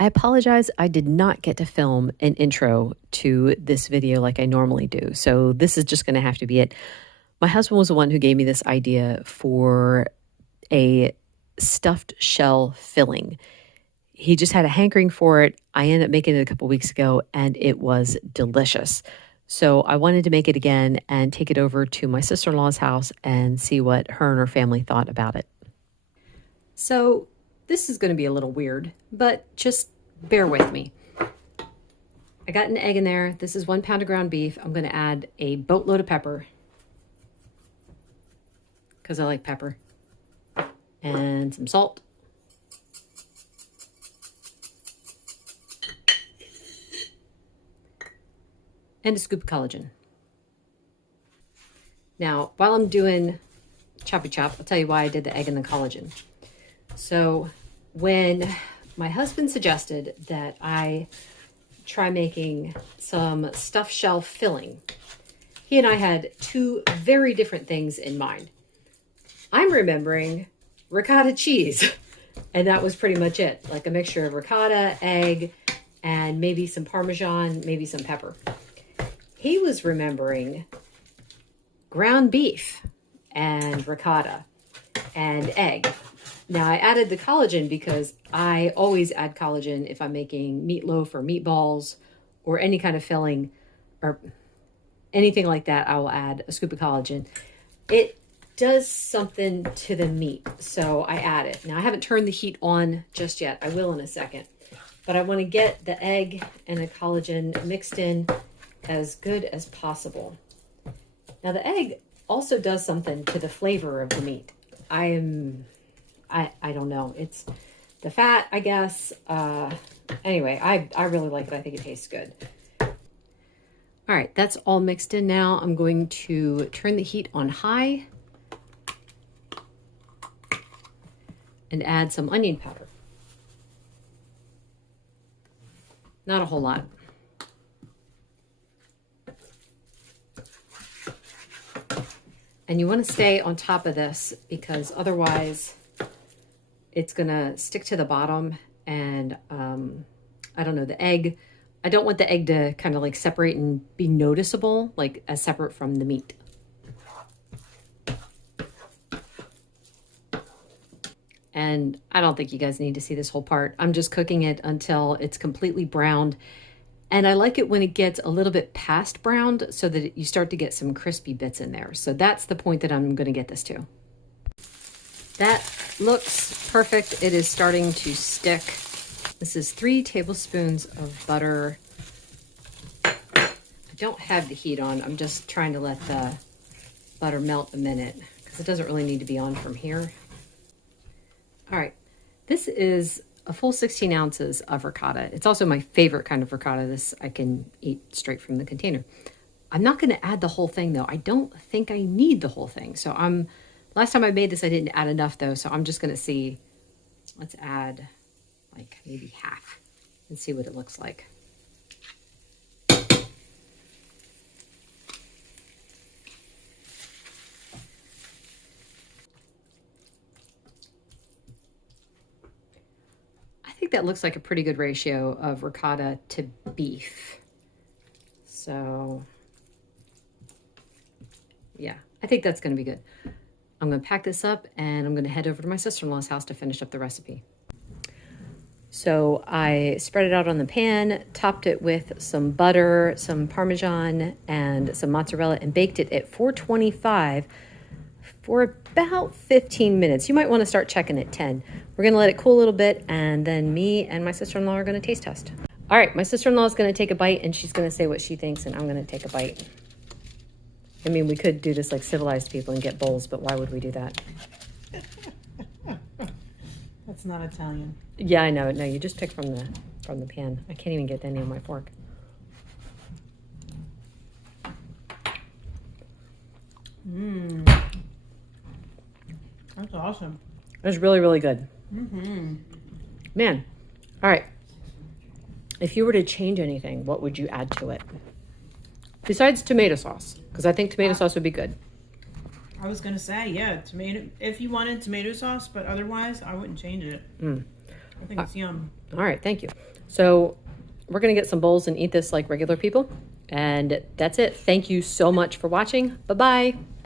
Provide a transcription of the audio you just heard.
I apologize, I did not get to film an intro to this video like I normally do, so this is just going to have to be it. My husband was the one who gave me this idea for a stuffed shell filling. He just had a hankering for it. I ended up making it a couple weeks ago, and it was delicious. So I wanted to make it again and take it over to my sister-in-law's house and see what her and her family thought about it. So this is going to be a little weird, but just bear with me. I got an egg in there. This is 1 pound of ground beef. I'm going to add a boatload of pepper because I like pepper, and some salt. And a scoop of collagen. Now, while I'm doing choppy chop, I'll tell you why I did the egg and the collagen. So when my husband suggested that I try making some stuffed shell filling, he and I had two very different things in mind. I'm remembering ricotta cheese, and that was pretty much it. Like a mixture of ricotta, egg, and maybe some Parmesan, maybe some pepper. He was remembering ground beef and ricotta and egg. Now, I added the collagen because I always add collagen if I'm making meatloaf or meatballs or any kind of filling or anything like that. I will add a scoop of collagen. It does something to the meat, so I add it. Now, I haven't turned the heat on just yet. I will in a second. But I want to get the egg and the collagen mixed in as good as possible. Now, the egg also does something to the flavor of the meat. I don't know. It's the fat, I guess. Anyway, I really like it. I think it tastes good. All right, that's all mixed in now. I'm going to turn the heat on high and add some onion powder. Not a whole lot. And you want to stay on top of this because otherwise it's going to stick to the bottom. And I don't know, the egg, I don't want the egg to kind of like separate and be noticeable, like as separate from the meat. And I don't think you guys need to see this whole part. I'm just cooking it until it's completely browned. And I like it when it gets a little bit past browned so that you start to get some crispy bits in there. So that's the point that I'm going to get this to. That looks perfect. It is starting to stick. This is 3 tablespoons of butter. I don't have the heat on. I'm just trying to let the butter melt a minute because it doesn't really need to be on from here. All right, this is a full 16 ounces of ricotta. It's also my favorite kind of ricotta. This I can eat straight from the container. I'm not going to add the whole thing though. I don't think I need the whole thing. So last time I made this, I didn't add enough though. So I'm just going to see, let's add like maybe half and see what it looks like. I think that looks like a pretty good ratio of ricotta to beef. So yeah, I think that's going to be good. I'm going to pack this up and I'm going to head over to my sister-in-law's house to finish up the recipe. So I spread it out on the pan, topped it with some butter, some Parmesan, and some mozzarella, and baked it at 425 for about 15 minutes. You might want to start checking at 10. We're going to let it cool a little bit, and then me and my sister-in-law are going to taste test. All right, my sister-in-law is going to take a bite, and she's going to say what she thinks, and I'm going to take a bite. I mean, we could do this like civilized people and get bowls, but why would we do that? That's not Italian. Yeah, I know. No, you just pick from the pan. I can't even get any on my fork. That's awesome. It was really, really good. Mm-hmm. Man. All right. If you were to change anything, what would you add to it? Besides tomato sauce, because I think tomato sauce would be good. I was going to say, yeah, tomato. If you wanted tomato sauce, but otherwise, I wouldn't change it. I think it's yum. All right, thank you. So we're going to get some bowls and eat this like regular people. And that's it. Thank you so much for watching. Bye-bye.